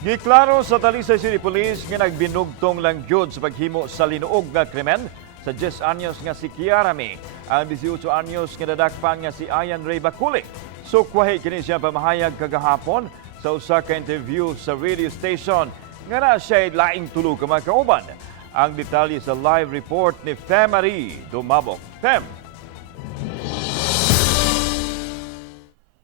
Giklaro sa Talisay City Police nga nagbinugtong lang gyud sa paghimo sa linuog nga krimen sa 10 anyos nga si Kiara May. Ang 18 anyos nga nadakpan nga si Ayan Ray Baculi. Sukwahi kini siya pamahayag kagahapon sa usa ka interview sa radio station nga na siya laing tulo ka mga kauban. Ang detalye sa live report ni Femari Dumabok. Fem.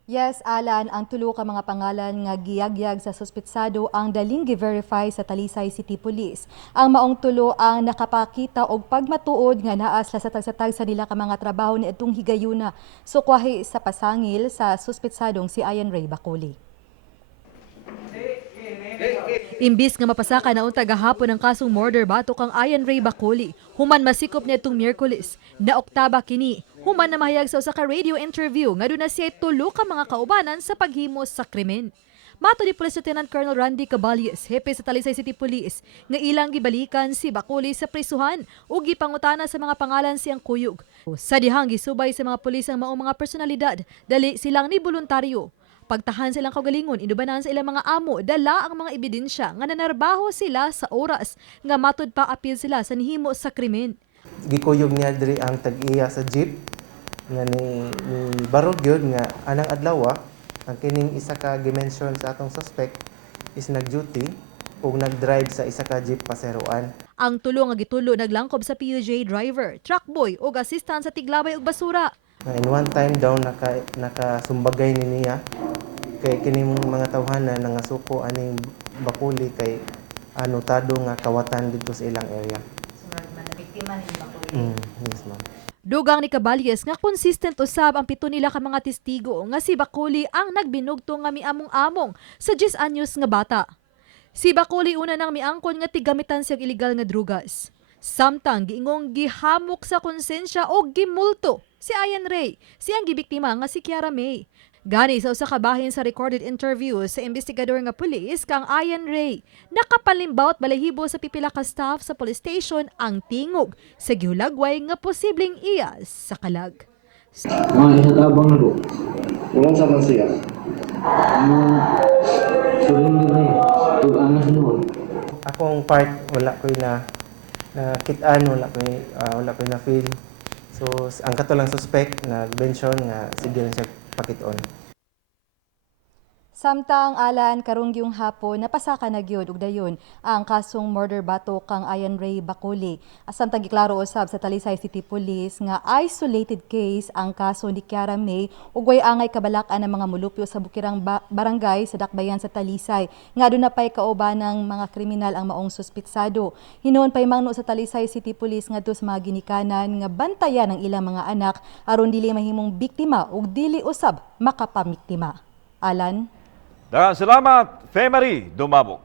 Yes, Alan, ang tulo ka mga pangalan nga giyagyag sa suspetsado ang daling gi-verify sa Talisay City Police. Ang maong tulo ang nakapakita og pagmatuod nga naa sila sa tagsatag sa nila ka mga trabaho ni itong higayuna sukwahi sa pasangil sa suspetsadong si Ayan Ray Baculi. Imbis nga mapasaka na unta gahapon ang kasong murder batok kang Ayan Ray Baculi, human masikop niya itong Miyerkules na Oktaba kini. Human na mahayag sa usa ka radio interview nga doon na siya tulo ka mga kaubanan sa paghimo sa krimen. Mato ni Police Lieutenant Colonel Randy Caballes, hepe sa Talisay City Police, nga ilang gibalikan si Baculi sa prisuhan ug gipangutana sa mga pangalan siyang kuyog. Sa dihang gisubay sa mga pulis ang maong mga personalidad, dali silang ni voluntaryo. Pagtahan silang kaugalingon, inubanan sa ilang mga amo, dala ang mga ebidensya nga nanarbaho sila sa oras nga matud pa apil sila sa nihimo sa krimen. Gikuyog niya diri ang tag-iya sa jeep nga ni barog yun nga anang adlaw ang kining isa ka dimension sa atong suspect is nag-duty ug nag-drive sa isa ka jeep paseroan. Ang tulo nga gitulo naglangkob sa PUJ driver, truck boy ug assistant sa tiglabay ug basura. In one time daw nakasumbagay ni niya kay kining mga tawhanan nga suko aning Baculi kay anotado nga kawatan dito sa ilang area. Biktima ni Baculi. Yes, ma'am. Dugang ni Caballes nga consistent usab ang pito nila ka mga testigo nga si Baculi ang nagbinugto nga miamong-among sa 10 anyos nga bata. Si Baculi una nang miangkon nga tigamitan siyang illegal nga drugas. Samtang giingong gihamok sa konsensya o gimulto si Ayan Ray, siyang gibiktima nga si Kiara May. Gani sa usa ka bahin sa recorded interview sa investigador nga pulis kang Ayan Ray, nakapalimbawt balahibo sa pipila ka staff sa police station ang tingog sa gihulagway nga posibleng iyas sa kalag. Mga isatabang na po. Walang sakang siya. Surrender na yun. Tug-angas noon. Akong part wala ko na kitaan, wala ko na feel. So ang katulang suspect na mention nga sige na siya pakiton. Samtang Alan karong yung hapon napasaka na gyud ug dayon ang kasong murder batok kang Ayan Ray Baculi. Samtang giklaro usab sa Talisay City Police nga isolated case ang kaso ni Kiara May ug way angay kabalak-an ng mga mulupyo sa bukirang barangay sa Dakbayan sa Talisay. Nga doon na pay kauban ng mga kriminal ang maong suspitsado. Hinuon pay mangno sa Talisay City Police ngadto sa mga ginikanan nga bantayan ang ilang mga anak aron dili mahimong biktima ug dili usab makapamiktima. Alan. Daghang salamat, Femari Dumabok.